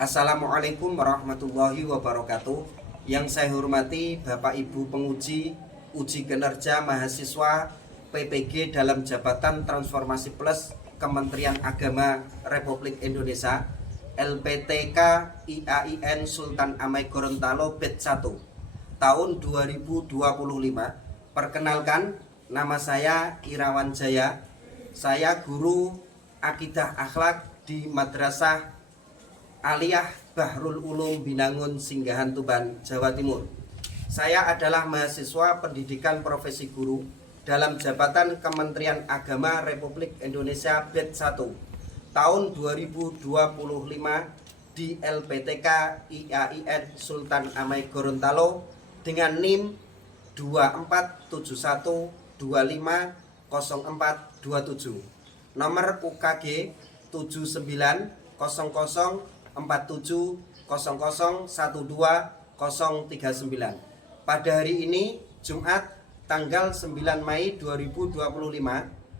Assalamualaikum warahmatullahi wabarakatuh. Yang saya hormati Bapak Ibu penguji uji kinerja mahasiswa PPG dalam Jabatan Transformasi Plus Kementerian Agama Republik Indonesia LPTK IAIN Sultan Amai Gorontalo Batch 1 tahun 2025. Perkenalkan, nama saya Irawan Jaya. Saya guru Akidah Akhlak di Madrasah Aliyah Bahrul Ulum Binangun Singgahan Tuban, Jawa Timur. Saya adalah mahasiswa pendidikan profesi guru dalam Jabatan Kementerian Agama Republik Indonesia Batch 1 tahun 2025 di LPTK IAIN Sultan Amai Gorontalo dengan NIM 2471250427, nomor UKG 790047001239. Pada hari ini Jumat tanggal 9 Mei 2025,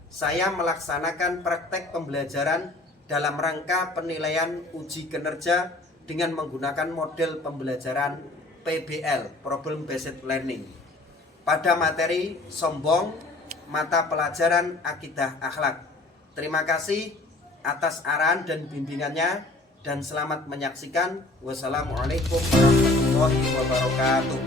saya melaksanakan praktek pembelajaran dalam rangka penilaian uji kinerja dengan menggunakan model pembelajaran PBL (Problem Based Learning) pada materi sombong mata pelajaran Akidah Akhlak. Terima kasih atas arahan dan bimbingannya, dan selamat menyaksikan. Wassalamualaikum warahmatullahi wabarakatuh.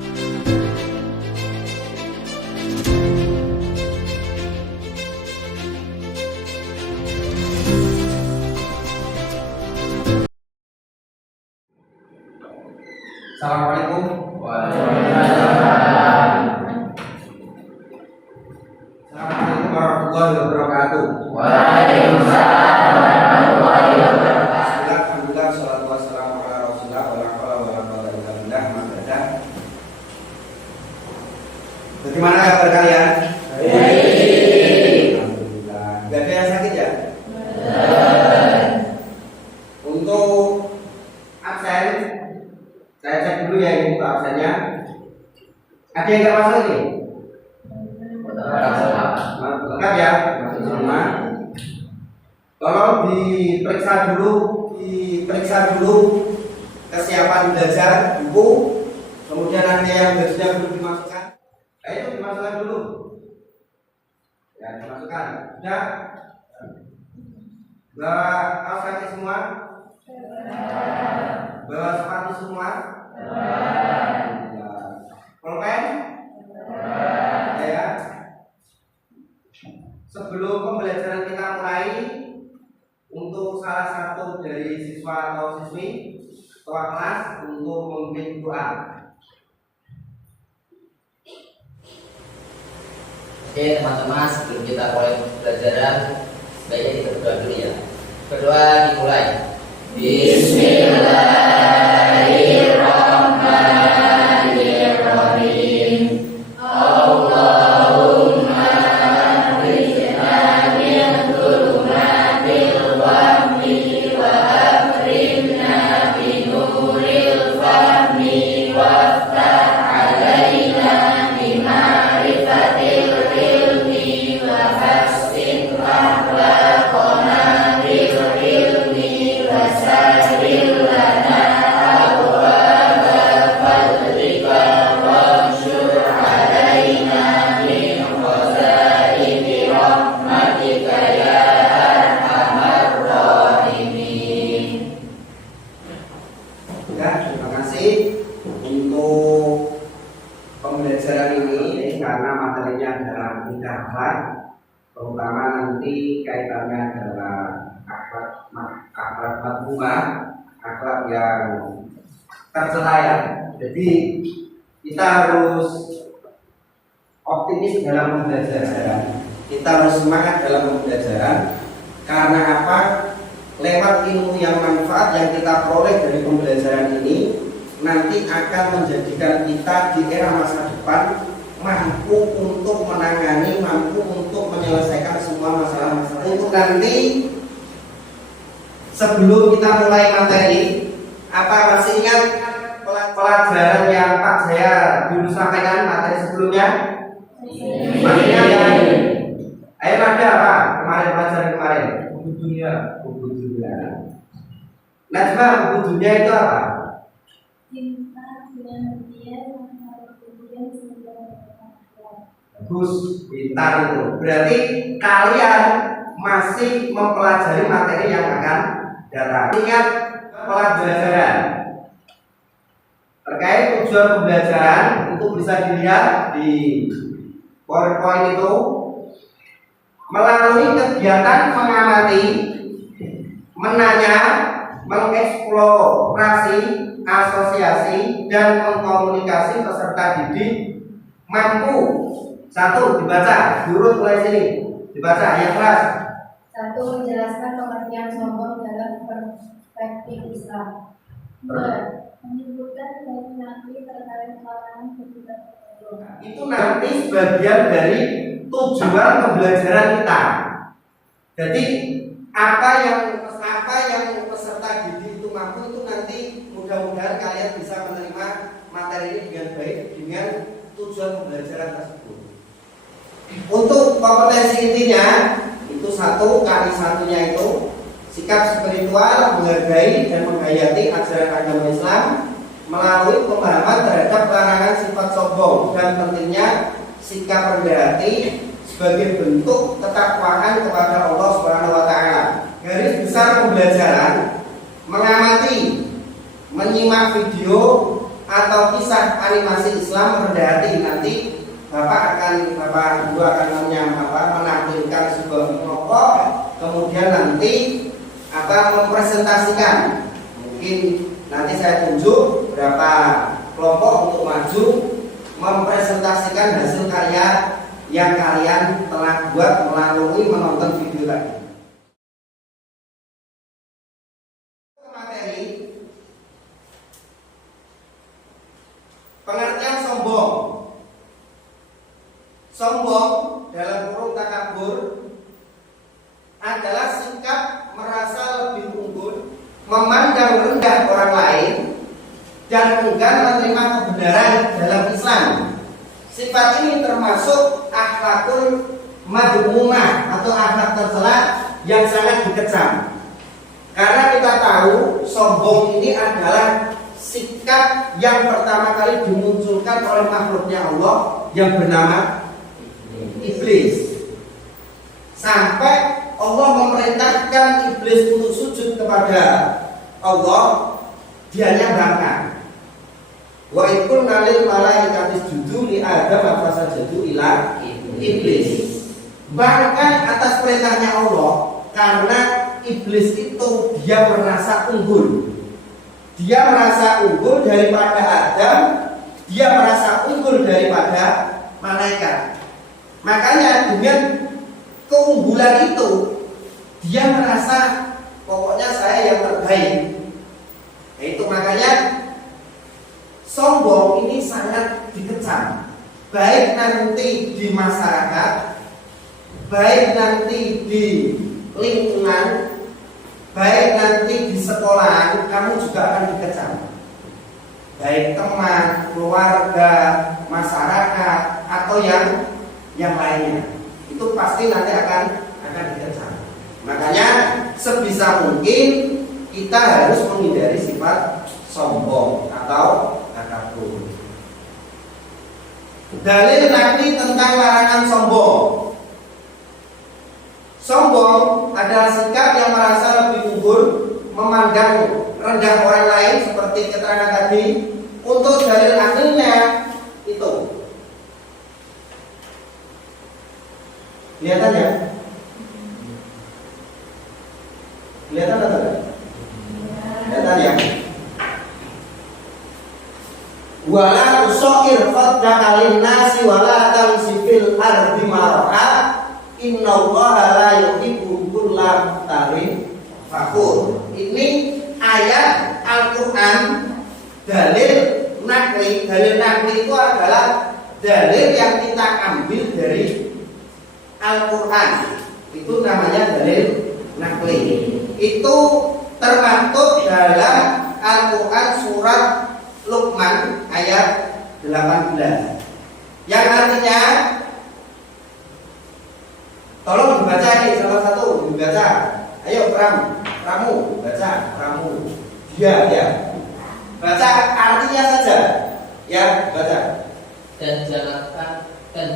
Assalamualaikum warahmatullahi wabarakatuh. Bagaimana kabar kalian? Baik. Alhamdulillah. Gak ada yang sakit ya? Untuk absen, saya cek dulu ya ini untuk absennya. Ada yang nggak masuk ini? Lengkap ya? Masuk semua. Tolong diperiksa dulu kesiapan belajar buku. Kemudian nanti yang bajunya belum dimasukkan, itu dimasukkan dulu. Ya, dimasukkan. Sudah? Bawa kaos kaki semua? Bawa sepatu semua? Pulpen? Ya. Sebelum pembelajaran kita mulai, untuk salah satu dari siswa atau siswi ketua kelas untuk memimpin doa. Oke teman-teman, sebelum kita mulai pembelajaran, sebaiknya kita berdoa dulu ya. Berdoa dimulai. Bismillahirrahmanirrahim. Allahumma rizqna min dhulumatil wahmi wa akrimna bi nuril fahmi waftah alaina bi ma'rifatil ilmi wa hassin akhlaqana bil ilmi wa sahhil lana abwaaba fadlika wanshur alaina min khazaini rahmatika ya arhamar rahimin. Ya, terima kasih untuk pembelajaran ini karena materinya adalah akidah akhlak, terutama nanti kaitannya adalah akhlak matbu'ah, akhlak yang tercela ya. Jadi kita harus optimis dalam pembelajaran. Kita harus semangat dalam pembelajaran. Karena apa? Lewat ilmu yang manfaat yang kita peroleh dari pembelajaran ini nanti akan menjadikan kita di era masa depan mampu untuk menangani, mampu untuk menyelesaikan semua masalah-masalah. Untuk nanti sebelum kita mulai materi, apa masih ingat pelajaran yang Pak Jaya dulu sampaikan materi sebelumnya? Masih ingat ya? Ayo ada apa kemarin pelajaran kemarin? Buku dunia. Najma, buku dunia itu apa? Cinta dengan dia yang kemudian sudah Bagus, pintar itu. Berarti kalian masih mempelajari materi yang akan datang. Ingat pelajaran terkait tujuan pembelajaran itu bisa dilihat di PowerPoint itu. Melalui kegiatan mengamati, menanya, mengeksplorasi, asosiasi, dan mengkomunikasi peserta didik mampu. Satu, dibaca, diurut mulai sini, dibaca yang keras. Satu, menjelaskan pengertian sombong dalam perspektif Islam. Dua, menyebutkan dari nabi terkait larangan berbuat bodoh. Itu nanti sebagian dari tujuan pembelajaran kita. Jadi apa yang peserta didik itu mampu itu nanti mudah-mudahan kalian bisa menerima materi ini dengan baik dengan tujuan pembelajaran tersebut. Untuk kompetensi intinya itu satu kali satunya itu sikap spiritual, menghargai dan menghayati ajaran agama Islam melalui pemahaman terhadap larangan sifat sombong dan pentingnya sikap rendah hati sebagai bentuk ketakwaan kepada Allah Subhanahu wa taala. Garis besar pembelajaran mengamati, menyimak video atau kisah animasi Islam rendah hati. Nanti Bapak Ibu akan menampilkan sebuah kelompok, kemudian nanti mempresentasikan. Mungkin nanti saya tunjuk berapa kelompok untuk maju mempresentasikan hasil karya yang kalian telah buat melalui menonton video tadi. Materi pengertian sombong. Sombong dalam kurung takabur adalah sikap merasa lebih unggul, memandang rendah orang lain, dan enggan menerima kebenaran dalam Islam. Sifat ini termasuk akhlakul madhumumah atau akhlak tercela yang sangat dikecam. Karena kita tahu sombong ini adalah sikap yang pertama kali dimunculkan oleh makhluknya Allah yang bernama Iblis. Sampai Allah memerintahkan Iblis untuk sujud kepada Allah, dianya bangkang. Wa ikun nalil malaikati sujudu li Adam fasajadu ila Iblis. Bangkang atas perintahnya Allah karena Iblis itu dia merasa unggul. Dia merasa unggul daripada Adam, dia merasa unggul daripada malaikat. Makanya dengan keunggulan itu dia merasa pokoknya saya yang terbaik. Itu makanya sombong ini sangat dikecam, baik nanti di masyarakat, baik nanti di lingkungan, baik nanti di sekolahan, kamu juga akan dikecam. Baik teman, keluarga, masyarakat, atau yang lainnya, itu pasti nanti akan dikecam. Makanya sebisa mungkin kita harus menghindari sifat sombong atau takabur. Dalil nakli tentang larangan sombong. Sombong adalah sikap yang merasa lebih unggul, memandang rendah orang lain seperti keterangan tadi. Untuk dalil akhirnya itu kelihatan ya? Kelihatan atau tidak? Kelihatan ya? Wala usoir faddaka linnasi wala tamsi fil ardi maraha innallaha la yuhibbu kulla mukhtalin fakhur. Ini ayat Al-Qur'an dalil nakli. Dalil nakli itu adalah dalil yang kita ambil dari Al-Quran. Itu namanya dalil nakli. Itu termaktub dalam Al-Quran surat Luqman ayat 18, yang artinya, tolong dibaca ini salah satu, dibaca. Ayo Pramu baca. baca kamu, dia. Baca artinya saja, ya baca. Dan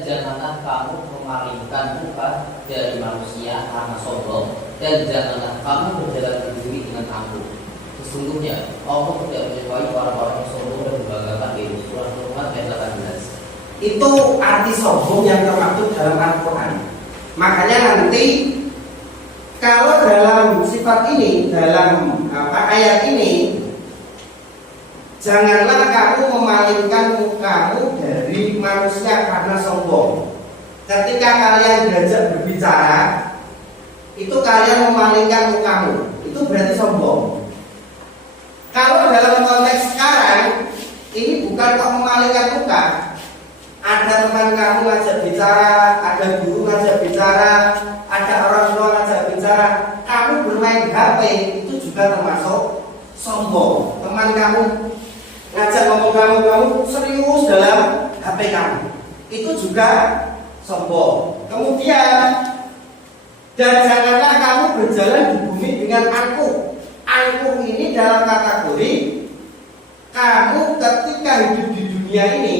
janganlah kamu memalingkan muka dari manusia karena sombong, dan janganlah kamu berjalan berdiri dengan angkuh. Sesungguhnya Allah tidak menyukai orang-orang yang sombong dan membanggakan diri. Surah Luqman ayat 18. Itu arti sombong yang termaktub dalam Al-Quran. Makanya nanti kalau dalam sifat ini, dalam ayat ini, janganlah kamu memalingkan mukamu dari manusia karena sombong. Ketika kalian diajak berbicara, itu kalian memalingkan mukamu, itu berarti sombong. Kalau dalam konteks sekarang, ini bukan kok memalingkan muka. Ada teman kamu ngajak bicara, ada guru ngajak bicara, ada orang tua ngajak bicara, kamu bermain HP, itu juga termasuk sombong. Teman kamu ngajak ngomong kamu serius dalam HP kamu, itu juga sombong. Kemudian, dan janganlah kamu berjalan di bumi dengan angkuh. Angkuh ini dalam kategori kamu ketika hidup di dunia ini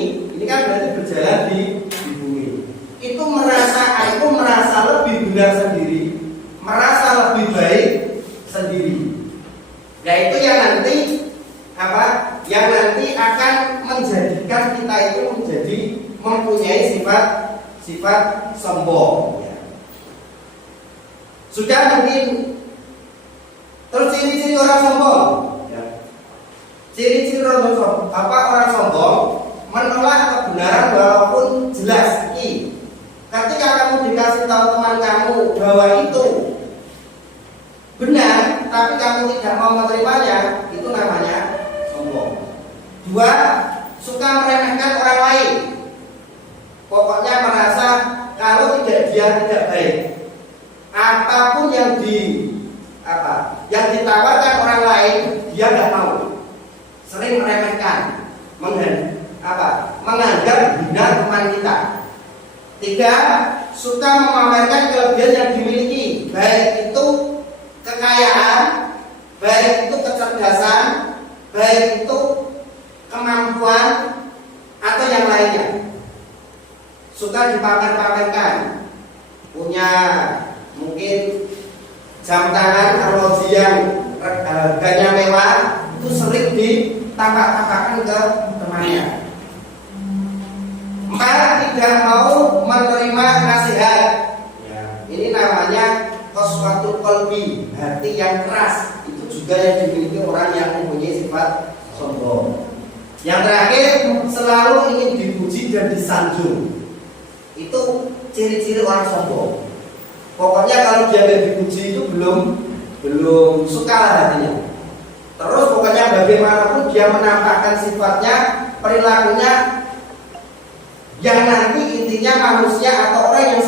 kan berarti berjalan di bumi. Itu merasa angkuh, merasa lebih benar sendiri, merasa lebih baik sendiri. Nah itu yang nanti yang nanti akan menjadikan kita itu menjadi mempunyai sifat sombong. Ya. Sudah mungkin. Terus ciri-ciri orang sombong. Ya. Ciri-ciri orang sombong. Orang sombong menolak kebenaran walaupun jelas. Ketika kamu dikasih tahu teman kamu bahwa itu benar, tapi kamu tidak mau menerimanya, itu namanya sombong. 2, suka meremehkan orang lain. Pokoknya merasa kalau dia tidak baik. Apapun yang ditawarkan orang lain, dia tidak mau. Sering meremehkan, menganggap hina teman kita. 3, suka memamerkan kelebihan yang dimiliki, baik itu kekayaan, baik itu kecerdasan, baik itu kemampuan atau yang lainnya. Suka dipamer-pamerkan, punya mungkin jam tangan arloji yang harganya mewah, itu sering ditampak-tampakkan ke temannya. 4, tidak mau menerima nasihat. Ya, ini namanya qaswatul qalbi, hati yang keras. Itu juga yang dimiliki orang yang mempunyai sifat sombong. Yang terakhir, selalu ingin dipuji dan disanjung. Itu ciri-ciri orang sombong. Pokoknya kalau dia tidak dipuji itu belum suka lah hatinya. Terus pokoknya bagaimanapun dia menampakkan sifatnya, perilakunya, yang nanti intinya manusia atau orang yang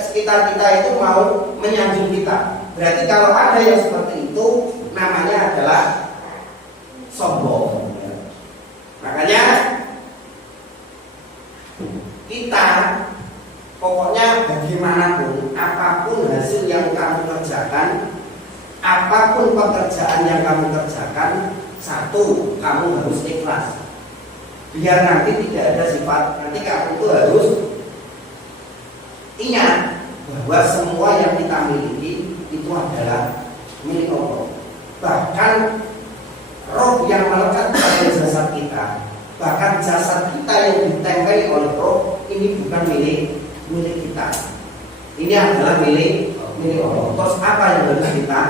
sekitar kita itu mau menyanjung kita. Berarti kalau ada yang seperti itu, namanya adalah sombong. Makanya kita pokoknya bagaimanapun, apapun hasil yang kamu kerjakan, apapun pekerjaan yang kamu kerjakan, 1, kamu harus ikhlas. Biar nanti tidak ada sifat, nanti kamu itu harus ingat bahwa semua yang kita miliki itu adalah milik Allah. Bahkan roh yang melekat pada jasad kita, bahkan jasad kita yang ditempeli oleh roh, ini bukan milik kita. Ini adalah milik Allah. Terus apa yang harus kita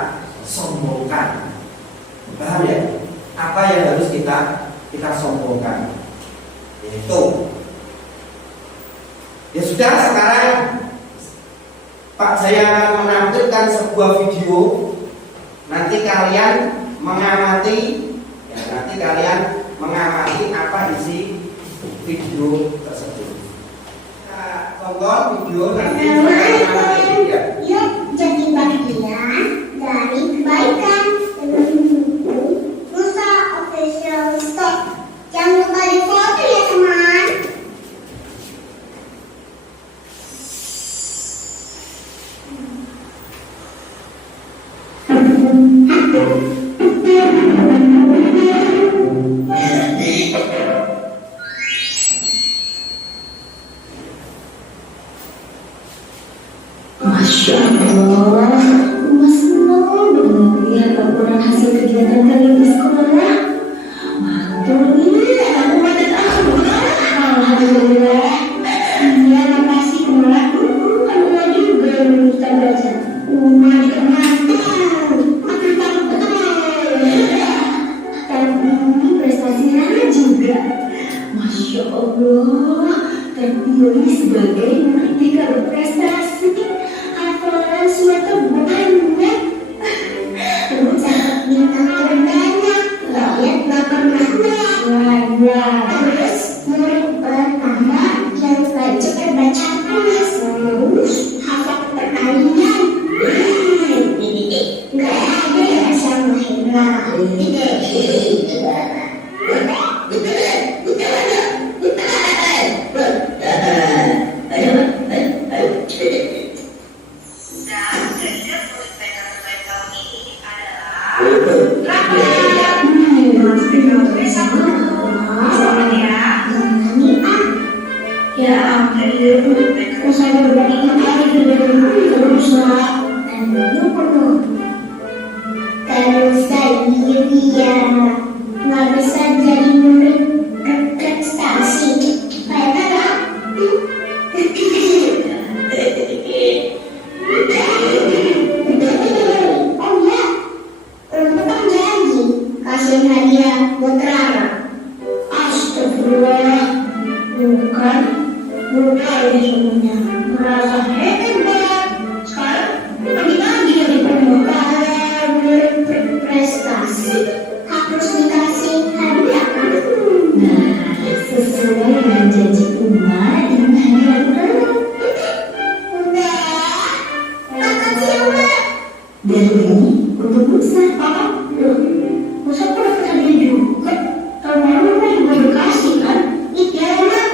sombongkan? Paham ya? Apa yang harus kita sombongkan? Itu. Ya sudah, sekarang Pak Jaya akan menampilkan sebuah video. Nanti kalian mengamati, apa isi video tersebut. Nah, tonton video nanti yuk jadi bagian dari kebaikan dengan mendukung Nusa Official Store. Jangan lupa di foto ya teman. Terus murid pertama yang cepat baca Al-Mas, terus hafal perkalian. Nggak ada yang sama hebat. Ya ampun, usai berbagi hari terus lah. Kalau saya nggak bisa jadi murid berprestasi, kayak kakak. Oh ya, untuk janji kasih hadiah buat Rara. Astagfirullah, bukan semuanya merasa hebat. Sekarang kami lagi dari permukaan berprestasi harus dikasih hadiah kan? Nah, sesuai dengan janji Uma dengan hadiah kakak siapa? Dan ini untuk Musa. Musa pun dapat hadiah juga. Tahun lalu kan juga dikasih kan? Iya enak.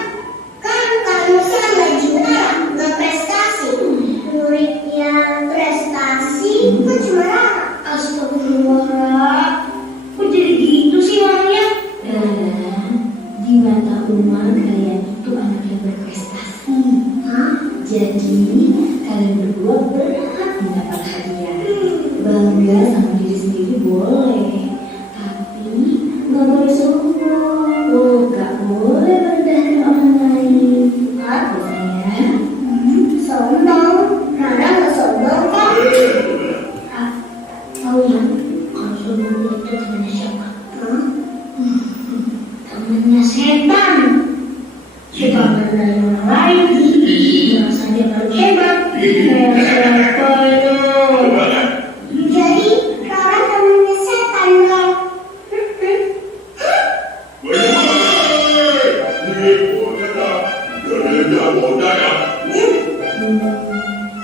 Kan kalau saya juara nggak prestasi, murid yang prestasi kan cuma astagfirullah. Kok jadi gitu sih orangnya? Di mata Uma kalian itu anak yang berprestasi. Jadi kalian berdua berhak mendapat hadiah. Bangga sama diri sendiri boleh, tapi nggak boleh sombong. Nggak boleh merendahkan orang lain. Apa sayang? Sombong? Rara nggak sombong kok. Tahu ya, kalau sombong itu temannya siapa? Temannya setan. Suka merendahin orang lain, merasa dia paling hebat. Kayak siapa itu? Jadi Rara temannya setan loh.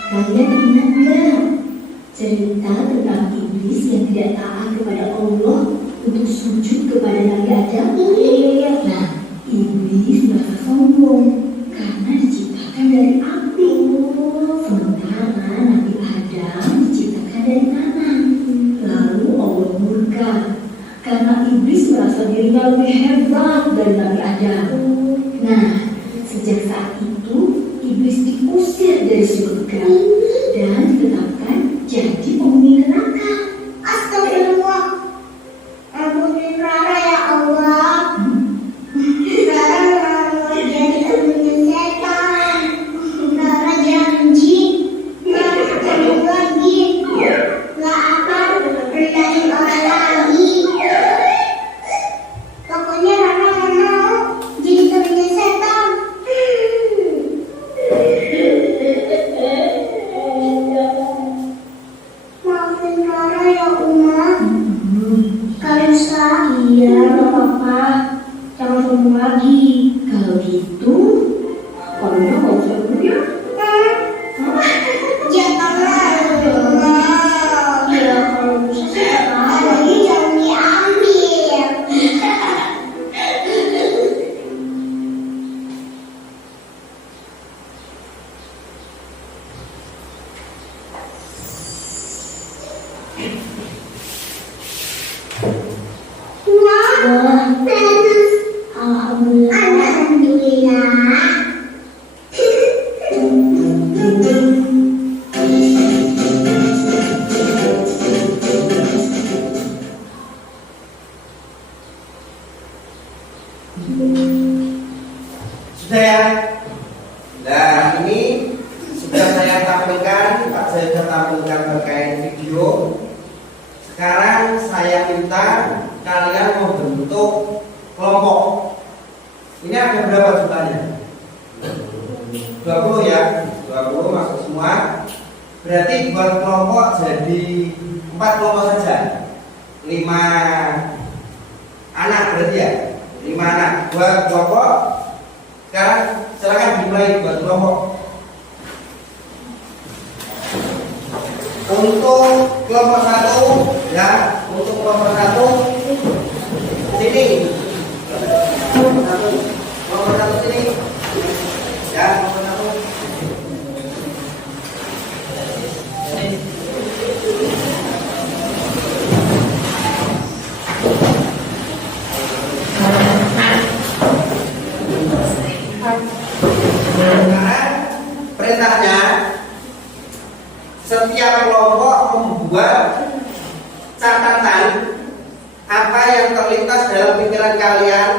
Kalian ingat nggak cerita tentang iblis yang tidak taat kepada Allah untuk sujud kepada Nabi Adam? Nah, iblis merasa sombong karena diciptakan dari api, sementara Nabi Adam diciptakan dari tanah. Lalu Allah murka karena iblis merasa dirinya lebih hebat dari Nabi Adam. Nah, sejak saat itu iblis diusir dari surga dan ditetapkan jadi penghuni neraka. Astagfirullah, ampunin Rara ya Allah. Rara mau jadi temannya setan. Rara janji nggak akan lagi, nggak akan rendahin orang lagi. Pokoknya Rara nggak mau jadi temannya setan. Maafin Rara ya Uma. Kalisa. Iya, gak apa-apa. Jangan sombong lagi. Kalau gitu, kalau nggak usah ikut ya. Jangan Uma. Ya kalau bisa sih lagi jangan diambil. Wah, bagus. Alhamdulillah. Alhamdulillah. Sudah ya? Nah, ini sudah saya tampilkan, saya sudah tampilkan terkait video. Sekarang saya minta kalian membentuk kelompok. Ini ada berapa jumlahnya? 20 ya, 20 masuk semua. Berarti buat kelompok jadi 4 kelompok saja. 5 anak berarti ya. 5. Nah, buat kelompok sekarang silakan dimulai buat kelompok. Untuk kelompok 1 ya, untuk kelompok 1 sini. Kelompok 1 sini. Ya, kelompok 1. Perintahnya setiap kelompok membuat catatan apa yang terlintas dalam pikiran kalian.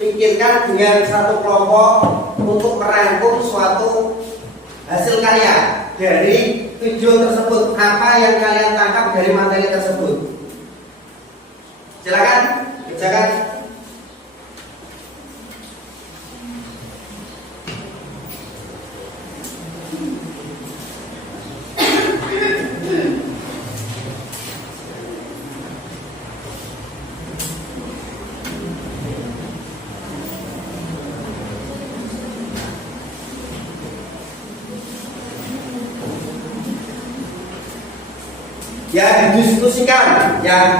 Pikirkan dengan satu kelompok untuk merangkum suatu hasil karya dari video tersebut. Apa yang kalian tangkap dari materi tersebut? Silakan kerjakan. Yang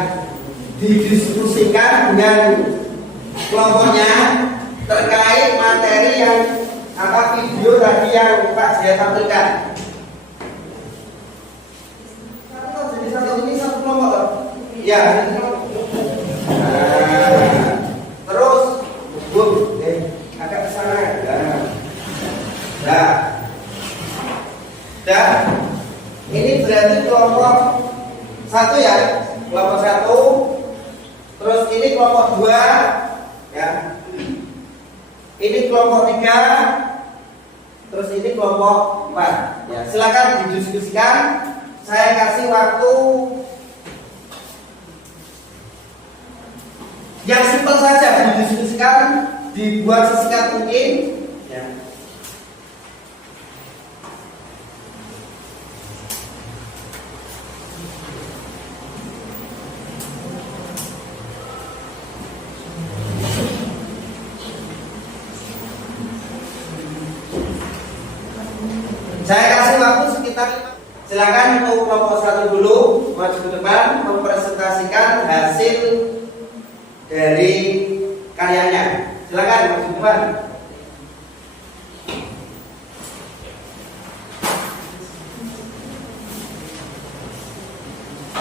didiskusikan dengan kelompoknya terkait materi yang video tadi yang Pak Jaya tampilkan. Jadi ini satu kelompok loh. Ya. Terus agak ke sana. Ini berarti kelompok 1 ya, kelompok 1. Terus ini kelompok 2 ya. Ini kelompok 3. Terus ini kelompok 4 ya. Silakan didiskusikan. Saya kasih waktu yang simpel saja, didiskusikan, dibuat sesingkat mungkin ya. Saya kasih waktu sekitar 5. Silakan untuk kelompok 1 dulu maju ke depan mempresentasikan hasil dari karyanya. Silakan maju ke depan.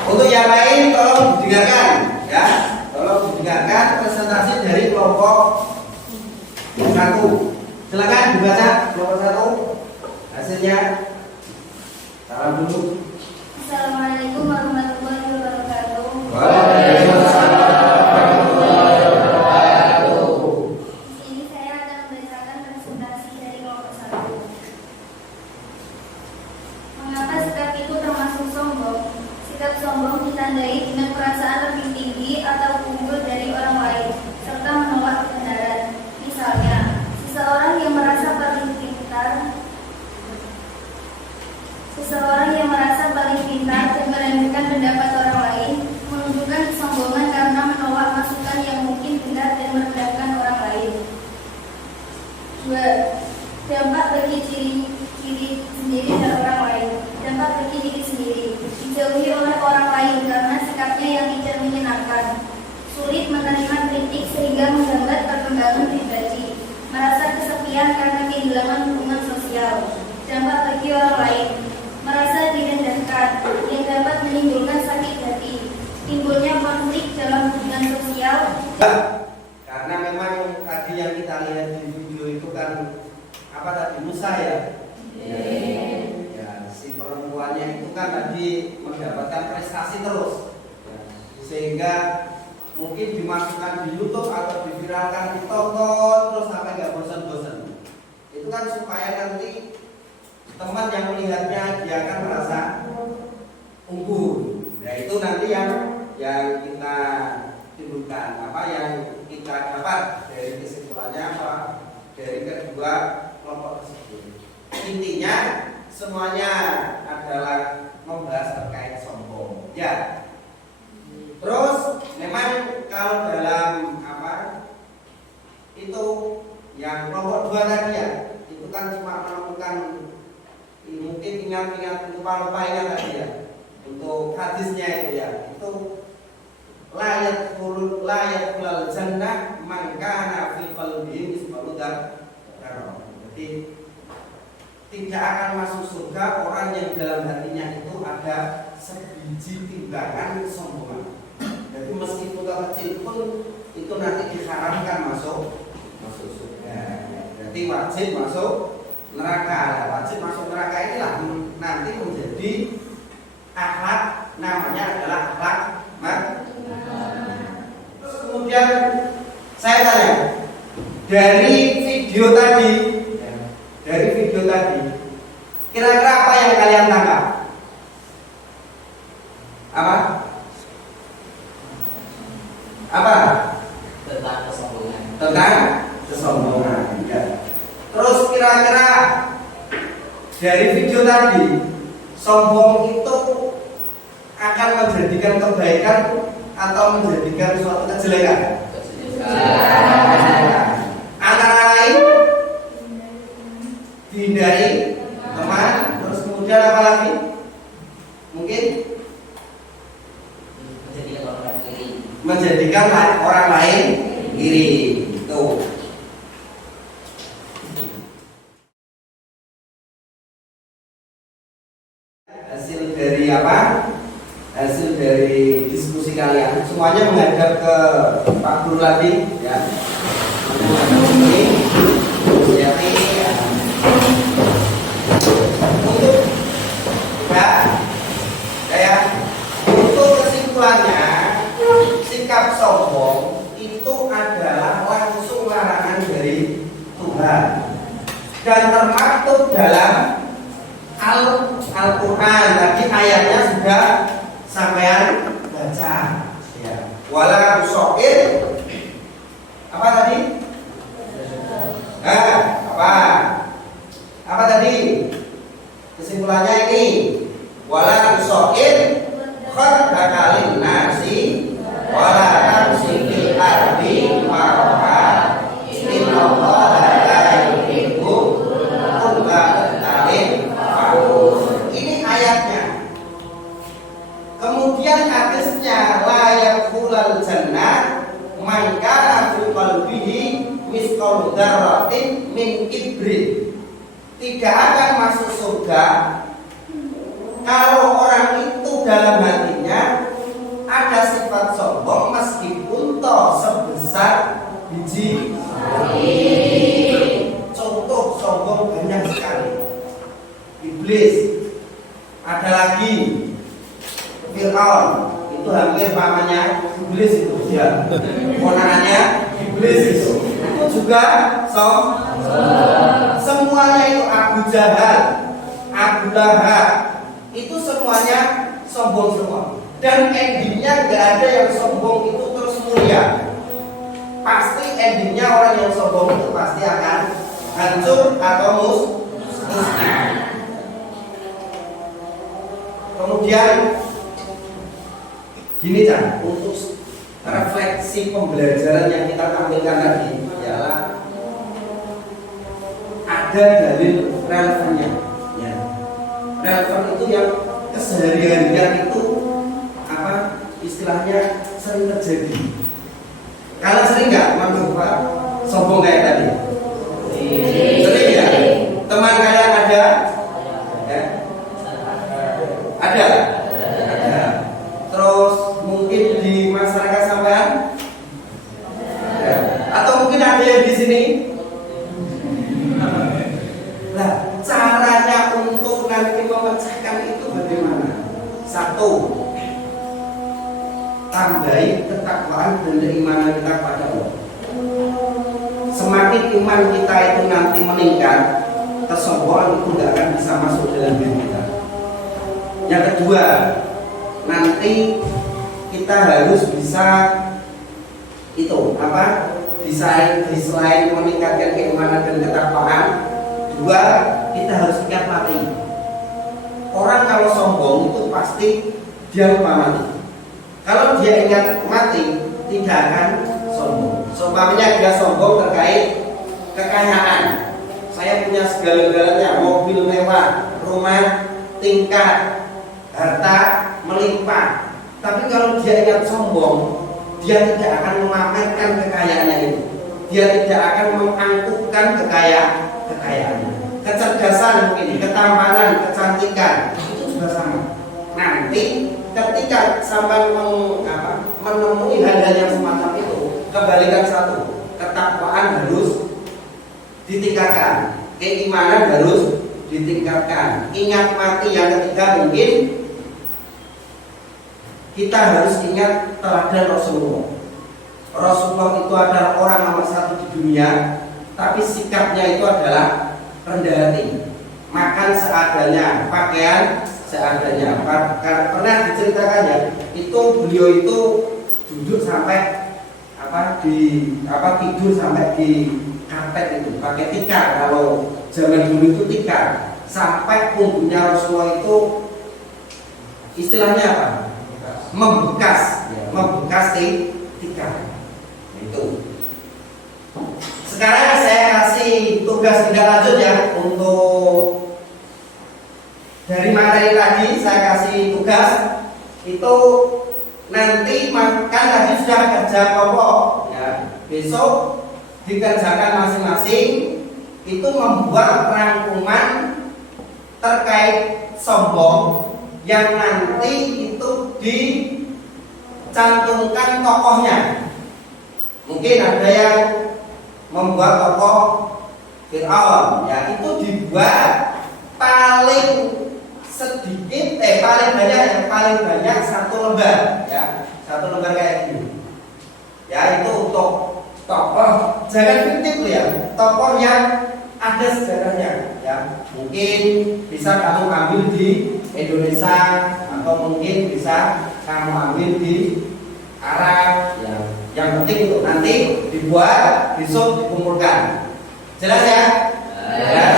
Untuk yang lain tolong didengarkan ya. Tolong didengarkan presentasi dari kelompok 1. Silakan dibaca kelompok 1. Hasilnya salam dulu. Assalamualaikum warahmatullahi wabarakatuh. Waalaikumsalam warahmatullahi wabarakatuh. Di sini saya akan membacakan presentasi dari kelompok 1. Mengapa sikap itu termasuk sombong? Sikap sombong ditandai dengan perasaan lebih tinggi atau unggul dari orang lain serta menolak kebenaran. Misalnya, seseorang yang merasa paling pintar dan meremehkan pendapat orang lain menunjukkan kesombongan karena menolak masukan yang mungkin benar dan merendahkan orang lain. 2. Dampak bagi diri sendiri dan orang lain. Dampak bagi diri sendiri dijauhi oleh orang lain karena sikapnya yang tidak menyenangkan, sulit menerima kritik sehingga menghambat perkembangan pribadi, merasa kesepian karena kehilangan hubungan sosial. Dampak bagi orang lain, merasa direndahkan yang dapat menimbulkan sakit hati, timbulnya konflik dalam hubungan sosial. Karena memang tadi yang kita lihat di video itu kan apa tadi, Musa ya? Ya, si perempuannya itu kan tadi mendapatkan prestasi terus ya, sehingga mungkin dimasukkan di YouTube atau diviralkan, ditonton terus sampai nggak bosan-bosan. Itu kan supaya nanti teman yang melihatnya dia akan merasa unggul. Nah itu nanti yang kita timbulkan, apa yang kita dapat dari kesimpulannya apa dari kedua kelompok tersebut. Intinya semuanya adalah membahas terkait sombong. Ya. Terus memang kalau dalam ingat lupa ingat tadi ya. Untuk hadisnya itu ya, itu layat kulal jannah man kana fi qalbihi misqalu dzarrah. Jadi tidak akan masuk surga orang yang dalam hatinya itu ada sebiji timbangan sombongan. Jadi meskipun kecil pun itu nanti diharamkan masuk surga. Jadi wajib masuk neraka. Wajib masuk neraka inilah nanti menjadi akhlak, namanya adalah akhlak Kemudian saya tanya, dari video tadi, kira-kira apa yang kalian tangkap? Apa? Tentang kesombongan. Tentang kesombongan. Ya. Terus kira-kira dari video tadi, sombong itu akan menjadikan kebaikan atau menjadikan suatu kejelekan? Antara lain dihindari teman, terus kemudian apa lagi? Mungkin menjadikan orang lain iri. Tuh. Hasil dari apa? Hasil dari diskusi kalian semuanya menghadap ke Pak Guru lagi ya. Ini jadi untuk untuk kesimpulannya, sikap sombong itu adalah langsung larangan dari Tuhan dan termaktub dalam Al-Quran. Tadi ayatnya sudah sampean baca ya. Wala tusokir apa tadi? Apa tadi? Kesimpulannya ini wala tusokir khaddakalin nasi wala tamsi fil ardi maraha innallaha la yuhibbu kulla mukhtalin fakhur. Ini ayatnya. Kemudian hadisnya la yadkhulul jannah man kana fi qalbihi misqalu dzarratin min kibrin. Tidak akan masuk surga kalau orang itu dalam hatinya ada sifat sombong meskipun toh sebesar biji sawi. Contoh sombong banyak sekali. Iblis, ada lagi Fir'aun, itu hampir pamannya iblis itu dia. Ponakannya iblis itu juga semuanya itu Abu Jahal, Abu Lahab, itu semuanya sombong semua. Dan endingnya nggak ada yang sombong itu terus mulia. Pasti endingnya orang yang sombong itu pasti akan hancur atau musnah. Kemudian gini Chan, untuk refleksi pembelajaran yang kita tampilkan tadi ialah ada dalil relevannya ya. Relevan itu yang keseharian itu apa istilahnya sering terjadi. Kalau sering nggak Pak sombong kayak tadi? Sering ya? Teman kalian ada? Ya? Ada. Terus mungkin di masyarakat sampean? Ya. Atau mungkin ada yang di sini? Nah, caranya untuk nanti memecahkan itu bagaimana? Satu, tambahi ketakwaan dan keimanan kita pada Allah. Semakin iman kita itu nanti meningkat, kesombongan itu tidak akan bisa masuk dalam diri kita. Yang kedua, nanti kita harus bisa itu apa? Selain meningkatkan keimanan dan ketakwaan, dua, kita harus ingat mati. Orang kalau sombong itu pasti dia lupa mati. Kalau dia ingat mati, tidak akan sombong. Seumpamanya dia sombong terkait kekayaan. Saya punya segala-galanya, mobil mewah, rumah tingkat harta melimpah. Tapi kalau dia ingat sombong, dia tidak akan memamerkan kekayaannya itu. Dia tidak akan mengangkuhkan kekayaannya. Kecerdasan mungkin, ketampanan, kecantikan itu juga sama. Nanti ketika sampai menemui hal-hal yang semacam itu, kebalikan satu, ketakwaan harus ditingkatkan, keimanan harus ditingkatkan. Ingat mati yang ketiga mungkin kita harus ingat teladan Rasulullah. Rasulullah itu adalah orang nomor satu di dunia, tapi sikapnya itu adalah rendah hati, makan seadanya, pakaian seadanya. Pernah diceritakan ya, itu beliau itu duduk sampai tidur sampai di karpet itu, pakai tikar. Kalau zaman dulu itu tikar, sampai punggungnya Rasulullah itu istilahnya apa? Membekas, ya, membekas di tikar. Itu. Sekarang saya kasih tugas tindak lanjut ya, untuk dari materi tadi saya kasih tugas itu nanti kan tadi sudah kerja kelompok ya, besok dikerjakan masing-masing itu membuat rangkuman terkait sombong yang nanti itu dicantumkan tokohnya. Mungkin ada yang membuat tokoh Fir'aun ya, itu dibuat paling sedikit paling banyak satu lembar ya, satu lembar kayak gini ya. Itu untuk tokoh, jangan fiktif ya, tokoh yang ada sejarahnya ya. Mungkin bisa kamu ambil di Indonesia, atau mungkin bisa kamu ambil di Arab ya. Yang penting itu nanti dibuat, besok dikumpulkan. Jelas ya? Jelas.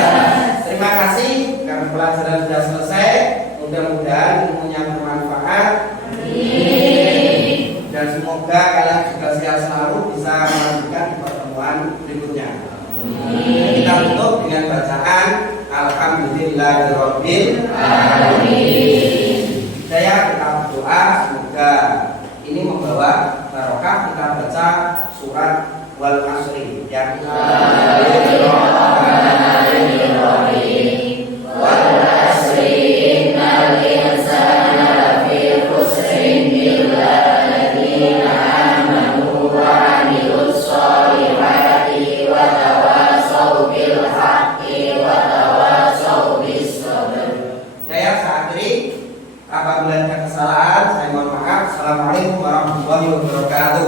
Terima kasih karena pelajaran sudah selesai. Mudah-mudahan ilmunya bermanfaat. Amin. Dan semoga kalian juga sehat selalu, bisa melanjutkan di pertemuan berikutnya. Amin. Kita tutup dengan bacaan Alhamdulillahirabbil alamin. Saya kita berdoa semoga ini membawa barokah. Kita baca surat Wal Asri ya. Apabila ada kesalahan, saya mohon maaf. Assalamualaikum warahmatullahi wabarakatuh.